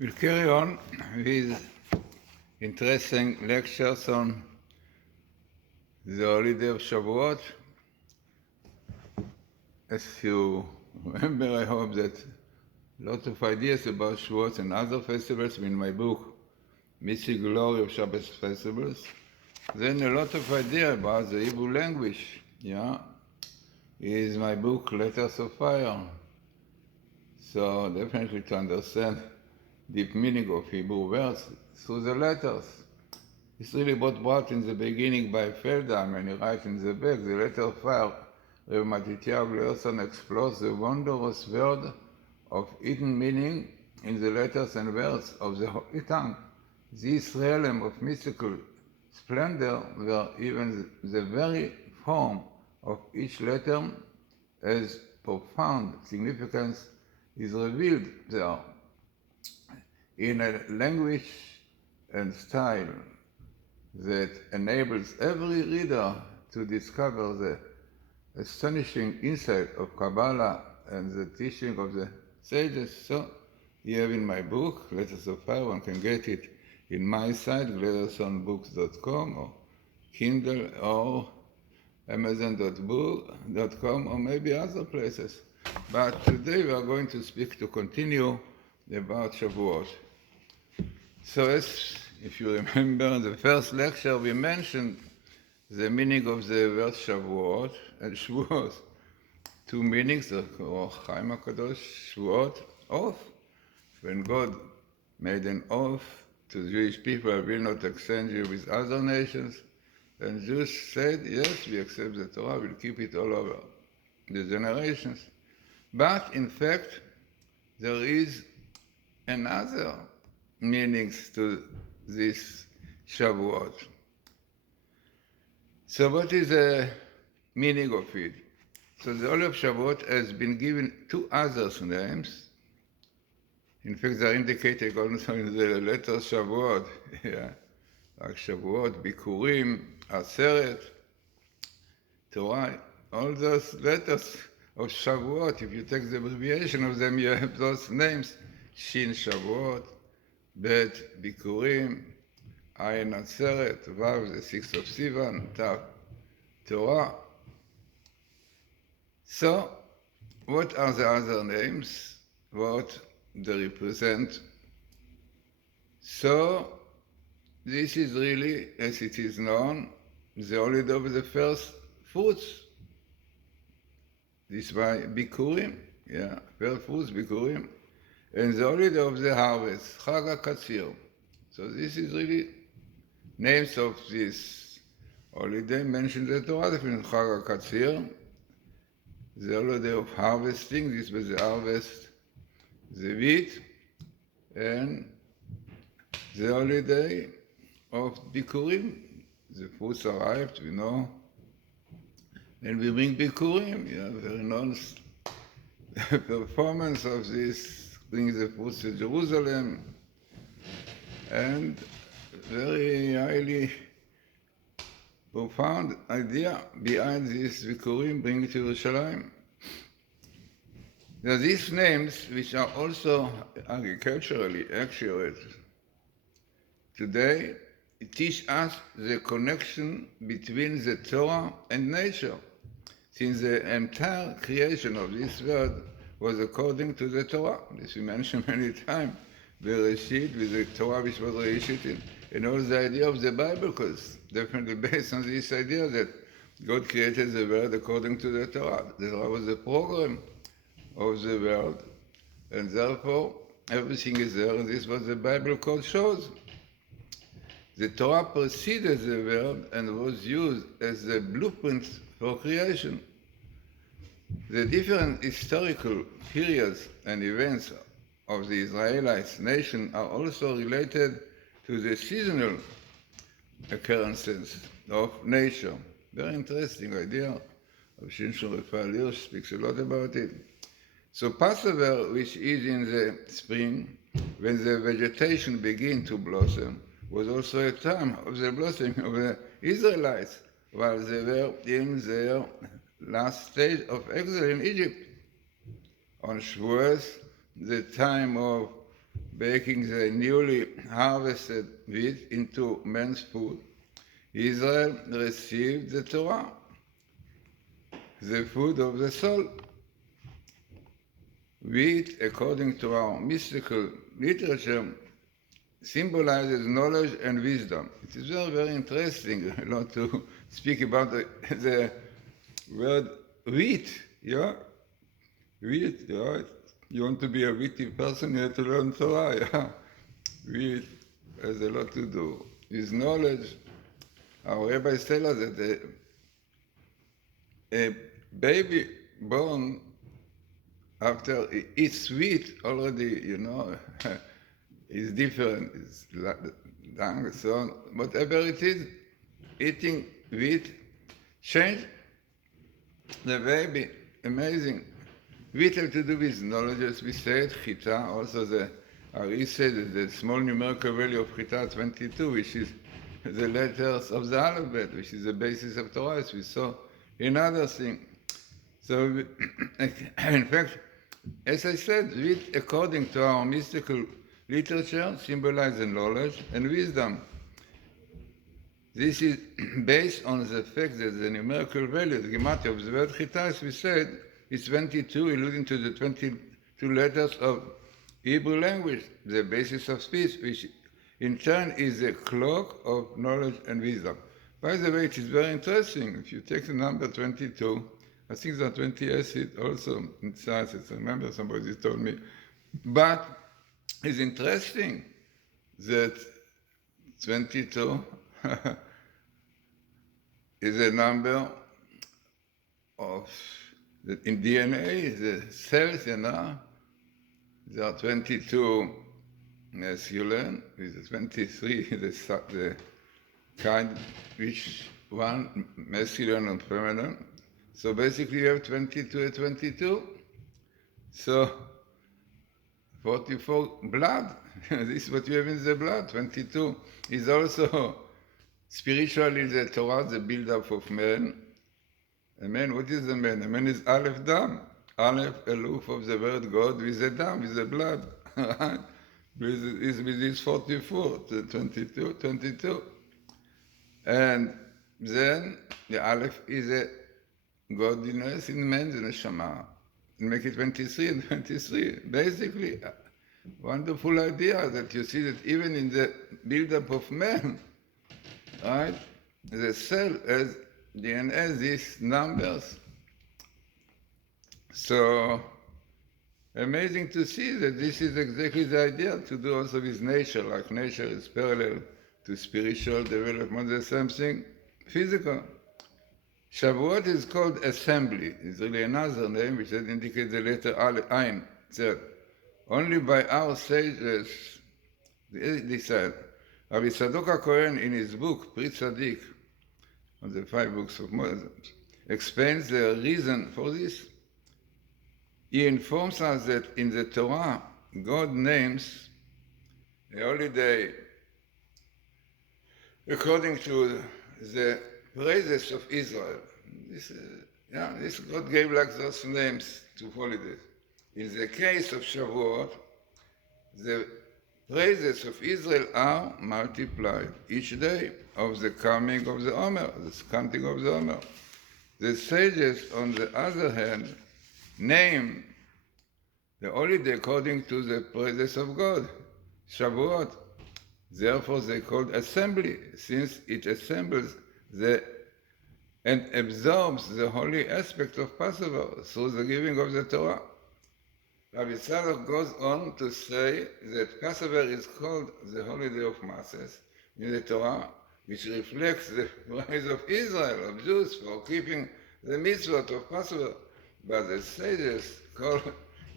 We'll carry on with interesting lectures on the holiday of Shavuot. As you remember, I hope that lots of ideas about Shavuot and other festivals in my book, Missing Glory of Shabbat Festivals. Then a lot of ideas about the Hebrew language, is my book, Letters of Fire. So definitely to understand deep meaning of Hebrew words through the letters. It's really what brought in the beginning by Feldheim, and he writes in the back, the letter of fire, Rabbi Matityahu Glazerson explores the wondrous word of hidden meaning in the letters and words of the Holy Tongue. This realm of mystical splendor, where even the very form of each letter has profound significance, is revealed there in a language and style that enables every reader to discover the astonishing insight of Kabbalah and the teaching of the sages. So you have in my book, Letters of Fire, one can get it in my site, glazersonbooks.com, or Kindle, or amazon.book.com, or maybe other places. But today we are going to continue about Shavuot. So as if you remember, in the first lecture we mentioned the meaning of the word Shavuot and Shavuot. Two meanings, the Chaim HaKadosh, Shavuot, oath. When God made an oath to the Jewish people, I will not exchange you with other nations. And Jews said, yes, we accept the Torah, we'll keep it all over the generations. But in fact, there is another meanings to this Shavuot. So what is the meaning of it? So the whole of Shavuot has been given two other names. In fact, they're indicated also in the letter Shavuot. Like Shavuot, Bikurim, Aseret, Torah, all those letters of Shavuot, if you take the abbreviation of them, you have those names. Shin Shavuot, Bet Bikurim, Ayin Aseret, Vav, the 6th of Sivan, Tav, Torah. So, what are the other names? What they represent? So, this is really, as it is known, the holiday of the first fruits. This is by Bikurim, first fruits, Bikurim. And the holiday of the harvest, Chag HaKatzir. So this is really names of this holiday mentioned in the Torah, in Chag HaKatzir, the holiday of harvesting, this was the harvest, the wheat, and the holiday of Bikurim, the fruits arrived, we know, and we bring Bikurim, very nice performance of this, bring the fruits to Jerusalem, and very highly profound idea behind this Bikurim bring to Jerusalem. Now these names, which are also agriculturally accurate today, teach us the connection between the Torah and nature, since the entire creation of this world was according to the Torah. This we mentioned many times, Bereshit, with the Torah which was reissued, and all the idea of the Bible, because definitely based on this idea that God created the world according to the Torah. The Torah was the program of the world, and therefore everything is there, and this is what the Bible code shows. The Torah preceded the world and was used as the blueprint for creation. The different historical periods and events of the Israelite nation are also related to the seasonal occurrences of nature. Very interesting idea. Of Shimshon Raphael Hirsch speaks a lot about it. So Passover, which is in the spring, when the vegetation begins to blossom, was also a time of the blossoming of the Israelites while they were in their last stage of exile in Egypt. On Shavuoth, the time of baking the newly harvested wheat into man's food, Israel received the Torah, the food of the soul. Wheat, according to our mystical literature, symbolizes knowledge and wisdom. It is very, very interesting to speak about the word wheat, yeah? Wheat, right? You want to be a witty person, you have to learn Torah, yeah? Wheat has a lot to do with knowledge. Our rabbis tell us that a baby born after it eats wheat already, is different, it's young, so on. Whatever it is, eating wheat change the baby. Amazing. Wheat has to do with knowledge, as we said, Chita, also the Ari said the small numerical value of Chita 22, which is the letters of the alphabet, which is the basis of Torah, as we saw in other things. So, in fact, as I said, wheat, according to our mystical literature, symbolizes knowledge and wisdom. This is based on the fact that the numerical value, the gematria of the word Chita, as we said, is 22, alluding to the 22 letters of Hebrew language, the basis of speech, which in turn is the clock of knowledge and wisdom. By the way, it is very interesting. If you take the number 22, I think there are 20 acids also in sciences. I remember somebody told me. But it's interesting that 22 is a number of, in DNA, the cells, there are 22 masculine, with 23, the kind which one masculine and feminine. So basically you have 22 and 22. So 44 blood, this is what you have in the blood. 22 is also spiritually the Torah, the build-up of man. A man, what is a man? A man is Aleph Dam. Aleph, aloof of the word God, with the Dam, with the blood. Right? With this 44, the 22. And then the Aleph is a godliness in man, the Neshama. And make it 23 and 23. Basically, wonderful idea that you see that even in the build-up of man, right, the cell has DNA, these numbers. So, amazing to see that this is exactly the idea to do also with nature, like nature is parallel to spiritual development, there's something physical. Shavuot is called assembly. It's really another name which indicates the letter Ayin. So only by our sages, they said, Rabbi Tzadok HaKohen in his book, Pri Tzadik, on the 5 books of Moses, explains the reason for this. He informs us that in the Torah, God names a holiday according to the praises of Israel. This God gave like those names to holidays. In the case of Shavuot, the praises of Israel are multiplied each day of the coming of the Omer, the counting of the Omer. The sages, on the other hand, name the holiday according to the praises of God, Shavuot. Therefore they called assembly, since it assembles and absorbs the holy aspect of Passover through the giving of the Torah. Rabbi Tzadok goes on to say that Passover is called the holiday of masses in the Torah, which reflects the praise of Israel, of Jews, for keeping the mitzvot of Passover. But the sages call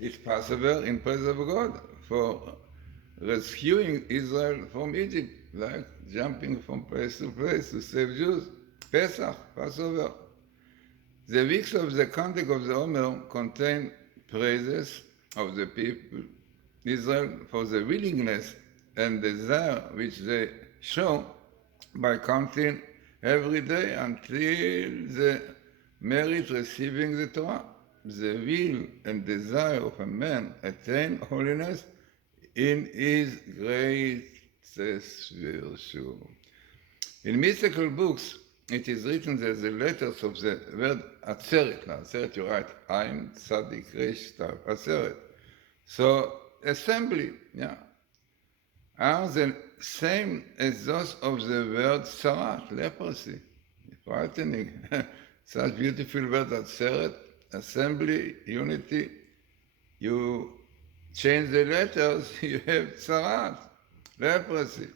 it Passover in praise of God, for rescuing Israel from Egypt, like jumping from place to place to save Jews. Pesach, Passover. The weeks of the counting of the Omer contain praises of the people, Israel, for the willingness and desire which they show by counting every day until the merit receiving the Torah. The will and desire of a man attain holiness in his greatest virtue. In mystical books, it is written that the letters of the word Atzeret, now Atzeret you write Ein, Tzadik, Resh, Tav, Atzeret. So, assembly, are the same as those of the word Sarat, leprosy. Frightening. Such beautiful word Atzeret, assembly, unity. You change the letters, you have Sarat, leprosy.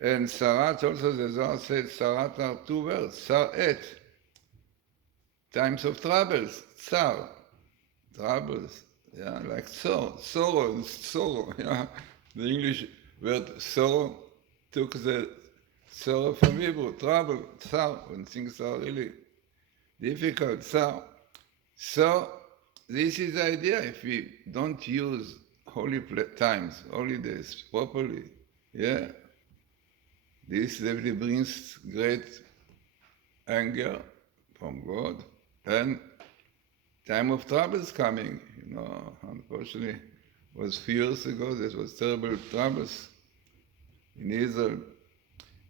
And Sarat also, the Zohar said, Sarat are two words, Saret, times of troubles, Tsar, troubles, like sorrow, The English word sorrow took the sorrow from Hebrew, trouble, Tsar, when things are really difficult, Tsar. So, this is the idea. If we don't use holy times, holidays properly, this definitely brings great anger from God, and time of trouble is coming. Unfortunately, it was few years ago, there was terrible troubles in Israel.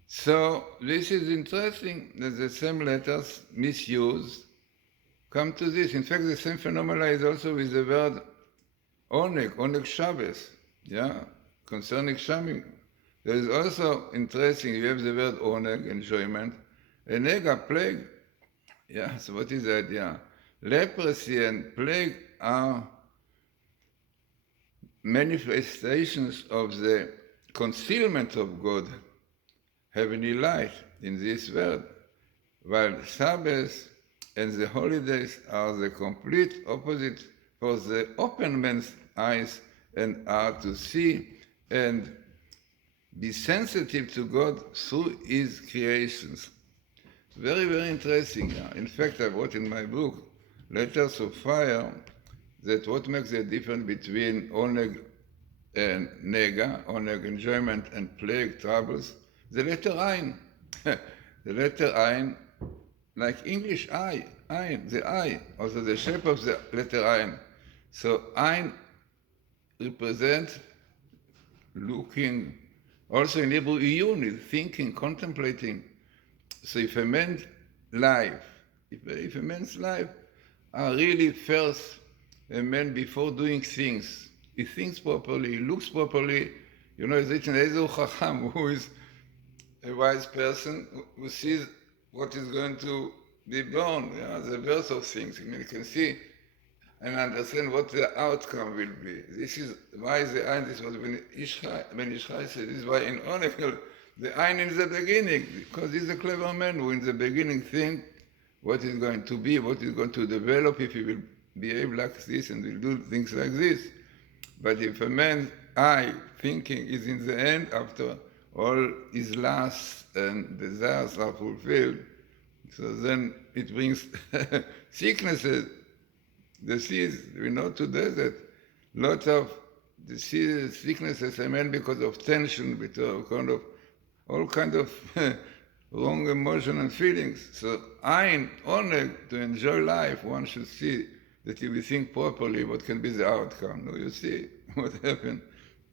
So this is interesting that the same letters misused come to this. In fact, the same phenomena is also with the word Oneg Shabbos, concerning Shamim. There is also interesting, you have the word Oneg, enjoyment, and Nega, plague. So what is the idea? Leprosy and plague are manifestations of the concealment of God, heavenly light in this world, while Sabbath and the holidays are the complete opposite for the open man's eyes and are to see and be sensitive to God through his creations. Very, very interesting. In fact, I wrote in my book, Letters of Fire, that what makes the difference between Oneg and Nega, Oneg enjoyment and plague troubles, the letter Ein. The letter Ein, like English I, Ein, the I, also the shape of the letter Ein. So Ein represents looking, also in Hebrew, iyun, thinking, contemplating. So if a man's life, if a man's life are really first a man before doing things, he thinks properly, he looks properly, it's written, Ezu Chacham, who is a wise person, who sees what is going to be born, the birth of things. He can see and understand what the outcome will be. This is why the Ein, this was when Ishchai said, this is why in Onekel, the Ein in the beginning, because he's a clever man who in the beginning think what is going to be, what is going to develop, if he will behave like this and will do things like this. But if a man's eye thinking is in the end, after all his lusts and desires are fulfilled, so then it brings sicknesses, disease. We know today that lots of diseases, sicknesses, because of tension, because of all kind of wrong emotion and feelings. So Ein, Oneg, to enjoy life, one should see that if we think properly, what can be the outcome. No, you see what happened.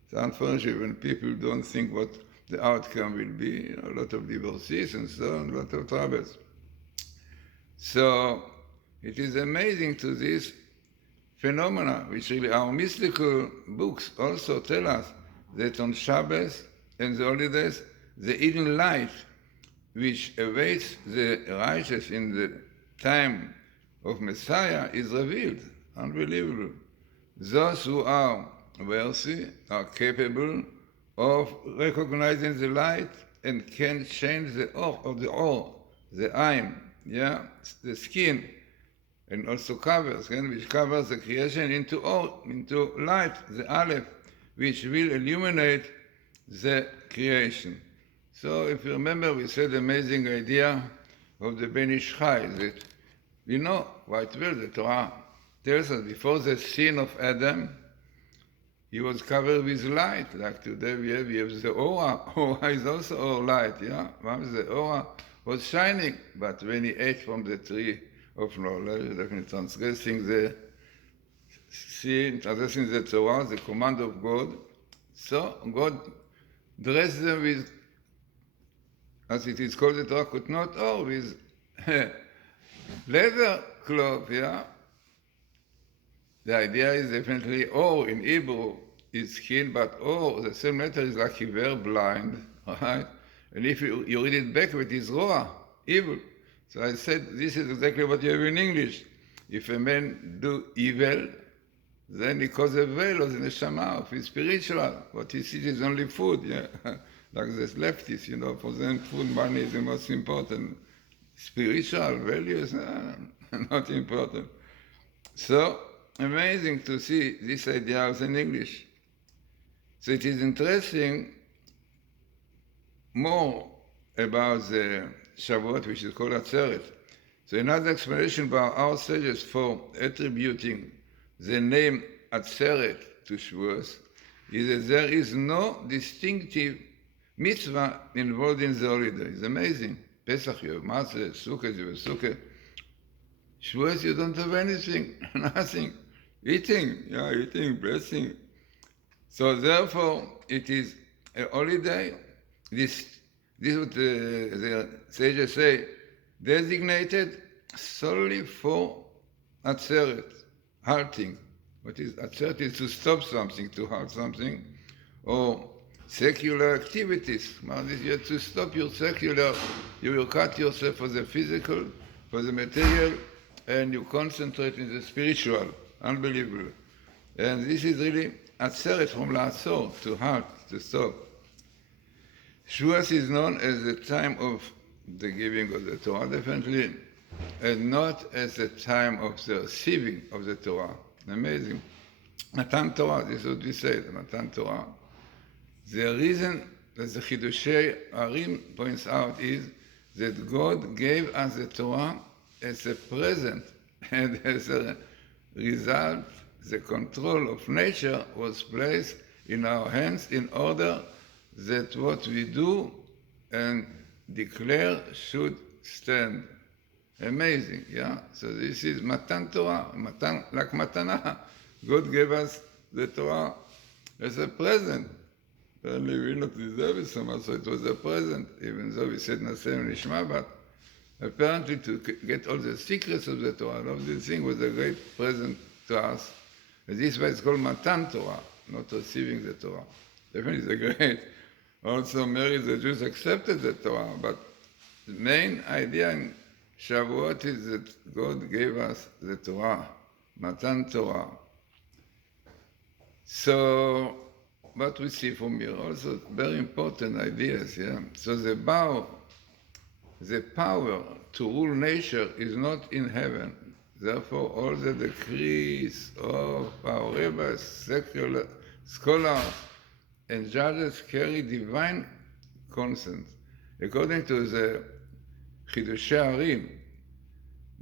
It's unfortunate when people don't think what the outcome will be. A lot of divorces and so on, a lot of troubles. So it is amazing to this phenomena, which really our mystical books also tell us that on Shabbos and the holidays, the hidden light which awaits the righteous in the time of Messiah is revealed. Unbelievable. Those who are wealthy are capable of recognizing the light and can change the or, the Ein, the skin, and also covers, which covers the creation into light, the Aleph, which will illuminate the creation. So if you remember, we said the amazing idea of the Ben Ish Chai, that we know quite well the Torah tells us before the sin of Adam, he was covered with light. Like today we have the aura. Aura is also our light, The aura was shining, but when he ate from the tree of knowledge, definitely transgressing the see, addressing the Torah, the command of God. So God dressed them with, as it is called, the Torah kotnot or with leather cloth, yeah? The idea is definitely or in Hebrew is skin, but or, the same letter is like hiver, blind, right? And if you read it backward, it's roa, evil. So I said, this is exactly what you have in English. If a man do evil, then he causes a veil of the neshama, of his spiritual. What he sees is only food, yeah? Like the leftists, for them food, money is the most important. Spiritual values, not important. So, amazing to see this idea also in English. So it is interesting more about the Shavuot, which is called Atzeret. So another explanation by our sages for attributing the name Atzeret to Shavuot is that there is no distinctive mitzvah involved in the holiday. It's amazing. Pesach, you have Matzah, Sukkot, you have Sukkot. Shavuot, you don't have anything, nothing. Eating, blessing. So therefore, it is a holiday. This is what the sages say, designated solely for Atzeret, halting. What is Atzeret? Is to stop something, to halt something, or secular activities. You have to stop your secular, you will cut yourself for the physical, for the material, and you concentrate in the spiritual. Unbelievable. And this is really Atzeret from La'atzor, to halt, to stop. Shavuot is known as the time of the giving of the Torah, definitely, and not as the time of the receiving of the Torah. Amazing. Matan Torah, this is what we say, Matan Torah. The reason that the Chidushei Arim points out is that God gave us the Torah as a present, and as a result, the control of nature was placed in our hands in order that what we do and declare should stand. Amazing, yeah? So this is Matan Torah, like Matana. God gave us the Torah as a present. Apparently we not deserve it so much, so it was a present, even though we said Nasem Nishma, but apparently to get all the secrets of the Torah, all of this thing was a great present to us. And this is why it's called Matan Torah, not receiving the Torah. Definitely it's a great. Also Mary, the Jews accepted the Torah, but the main idea in Shavuot is that God gave us the Torah, Matan Torah. So, what we see from here, also very important ideas, yeah? So the power to rule nature is not in heaven. Therefore, all the decrees of our rabbis, secular scholars, and judges carry divine consent. According to the Chidushei Arim,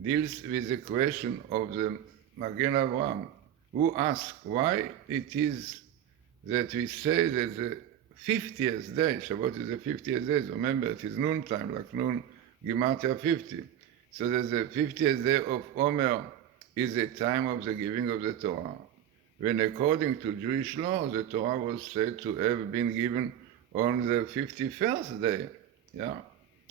deals with the question of the Magen Avraham, who asks why it is that we say that the 50th day, Shabbat is the 50th day, remember it is noon time, like noon, Gematria 50. So that the 50th day of Omer is the time of the giving of the Torah. When according to Jewish law, the Torah was said to have been given on the 51st day. Yeah?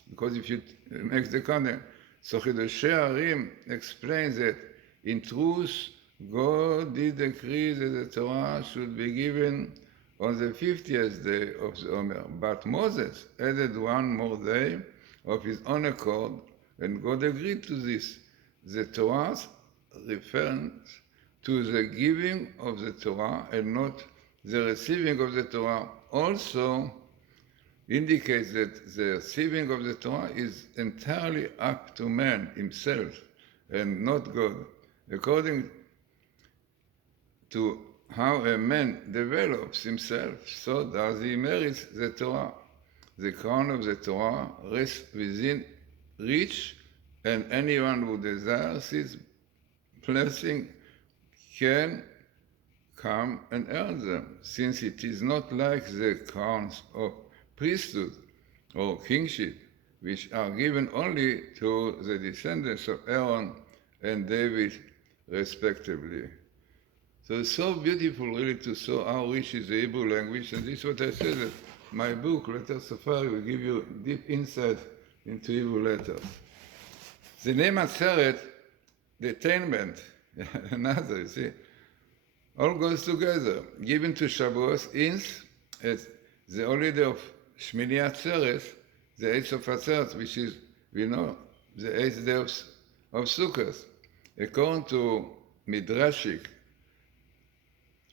Because if you make the connection, so Chidushei Arim explains that in truth, God did decree that the Torah should be given on the 50th day of the Omer. But Moses added one more day of his own accord, and God agreed to this. The Torah's reference to the giving of the Torah and not the receiving of the Torah also indicates that the receiving of the Torah is entirely up to man himself and not God. According to how a man develops himself, so does he merits the Torah. The crown of the Torah rests within reach, and anyone who desires its blessing can come and earn them, since it is not like the crowns of priesthood or kingship, which are given only to the descendants of Aaron and David, respectively. So it's so beautiful really to show how rich is the Hebrew language, and this is what I said that my book, Letter Safari, will give you deep insight into Hebrew letters. The name Atzeret, the attainment, another, you see, all goes together. Given to Shavuoth is as the holiday of Shmini Atzeret, the 8th of Atzeret, which is, we know, the 8th day of Sukkot. According to Midrashic,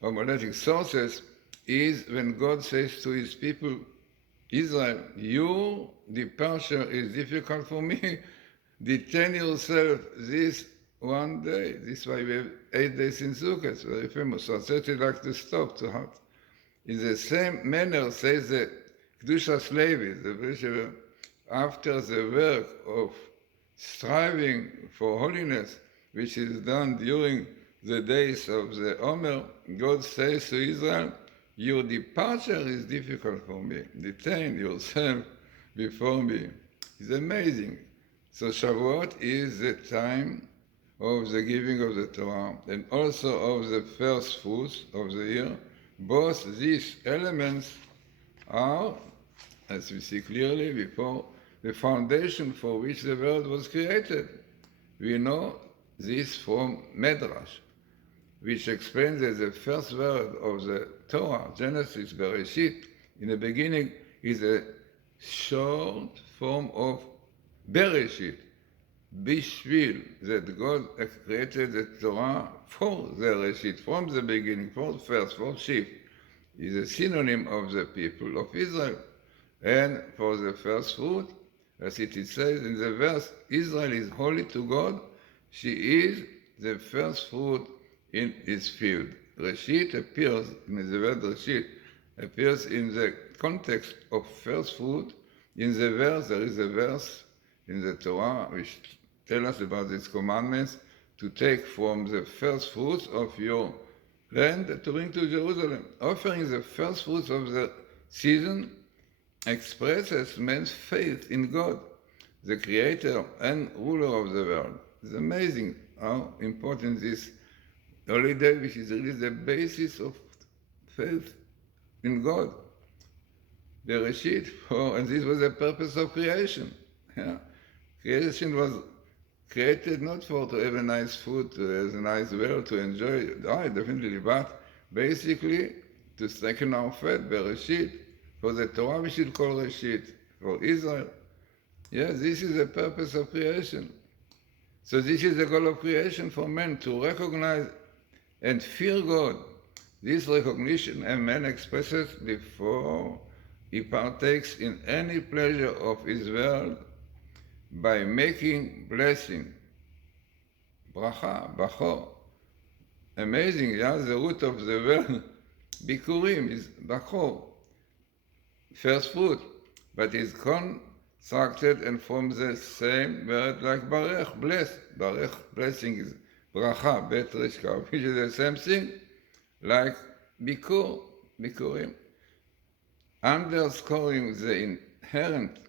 homiletic sources, is when God says to his people, Israel, your departure is difficult for me. Detain yourself this one day. This is why we have 8 days in Sukkot, very famous. So I certainly like to stop to heart. In the same manner, says the Kedushas Levi, the Bishop, after the work of striving for holiness, which is done during the days of the Omer, God says to Israel, your departure is difficult for me. Detain yourself before me. It's amazing. So Shavuot is the time of the giving of the Torah and also of the first fruits of the year. Both these elements are, as we see clearly before, the foundation for which the world was created. We know this from Medrash, which explains that the first word of the Torah, Genesis, Bereshit, in the beginning, is a short form of Bereshit, Bishvil, that God created the Torah for the Reshit, from the beginning, for the first, for sheep, is a synonym of the people of Israel. And for the first fruit, as it says in the verse, Israel is holy to God, she is the first fruit in his field. Reshit appears, in the word Reshit, appears in the context of first fruit. In the verse, there is a verse in the Torah which tells us about its commandments to take from the first fruits of your land to bring to Jerusalem. Offering the first fruits of the season expresses man's faith in God, the creator and ruler of the world. It's amazing how important this holiday, which is really the basis of faith in God. The Reshit, and this was the purpose of creation. Yeah. Creation was created not to have a nice food, to have a nice world, to enjoy it, definitely, but basically to strengthen our faith, Bereshit, for the Torah we should call Reshit, for Israel. Yes, this is the purpose of creation. So this is the goal of creation for men, to recognize and fear God. This recognition a man expresses before he partakes in any pleasure of his world by making blessing. Bracha, bachor. Amazing, yeah, the root of the word bikurim is bachor, first fruit, but is constructed and from the same word like barech, bless. Barech, blessing is bracha, bet resh kav, which is the same thing like bikur, bikurim. Underscoring the inherent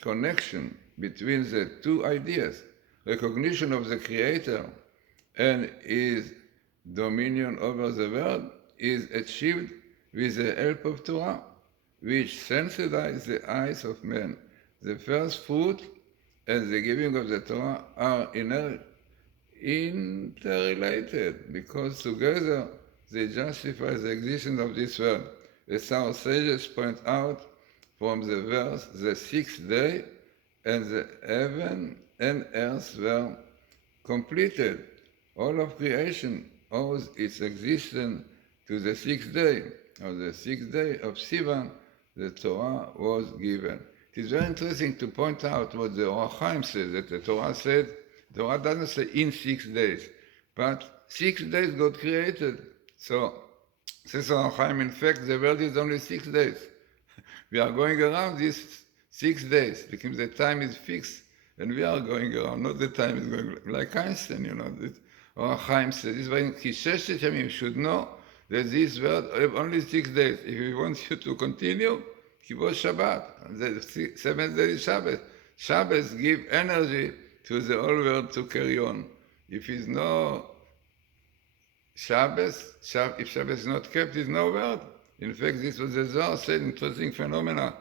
connection between the two ideas, recognition of the Creator and his dominion over the world, is achieved with the help of Torah, which sensitizes the eyes of men. The first fruit and the giving of the Torah are interrelated, because together they justify the existence of this world. As our sages point out from the verse, the 6th day and the heaven and earth were completed. All of creation owes its existence to the 6th day. On the 6th day of Sivan, the Torah was given. It is very interesting to point out what the Or HaChaim says, that the Torah said, the Torah doesn't say in 6 days, but 6 days God created. So, says Or HaChaim, in fact, the world is only 6 days. We are going around these 6 days, because the time is fixed, and we are going around, not the time is going, like Einstein, you know. Or HaChaim says, this is why Kisheshet Yamim should know that this world have only 6 days. If he wants you to continue, he was Shabbat. The 7th day is Shabbat. Shabbat give energy to the whole world to carry on. If it's no if Shabbos is not kept, is no word. In fact, this was the Zohar said, interesting phenomena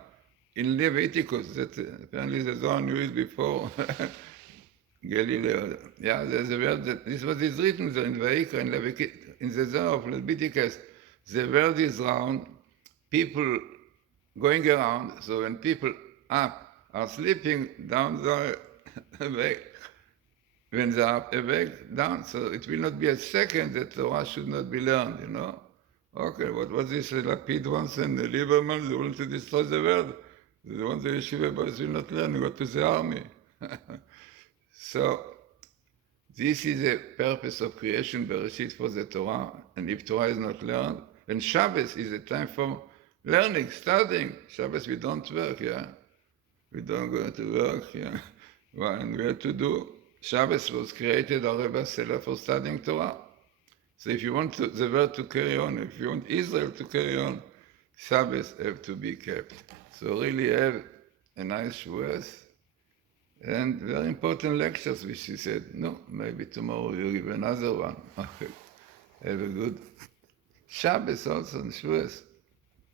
in Leviticus, that apparently the Zohar knew it before Galileo. Yeah, there's a word that, this was written there in Vayikra, in the Zohar of Leviticus. The word is round, people going around, so when people up are sleeping, down they awake. When they are awake, down, so it will not be a second that Torah should not be learned, you know. Okay, what was this? Lapid once and Lieberman, they want to destroy the world. They want the yeshiva boys will not learn, go to the army. So, this is the purpose of creation, Bereshit, for the Torah. And if Torah is not learned, then Shabbos is a time for learning, studying. Shabbos we don't work, yeah. We don't go to work, yeah. Well, and we have to do. Shabbos was created, our Rebbe Selah, for studying Torah. So if you want the world to carry on, if you want Israel to carry on, Shabbos have to be kept. So really have a nice Shavuoth and very important lectures, which he said, no, maybe tomorrow you'll give another one. Okay. Have a good Shabbos also and Shavuoth.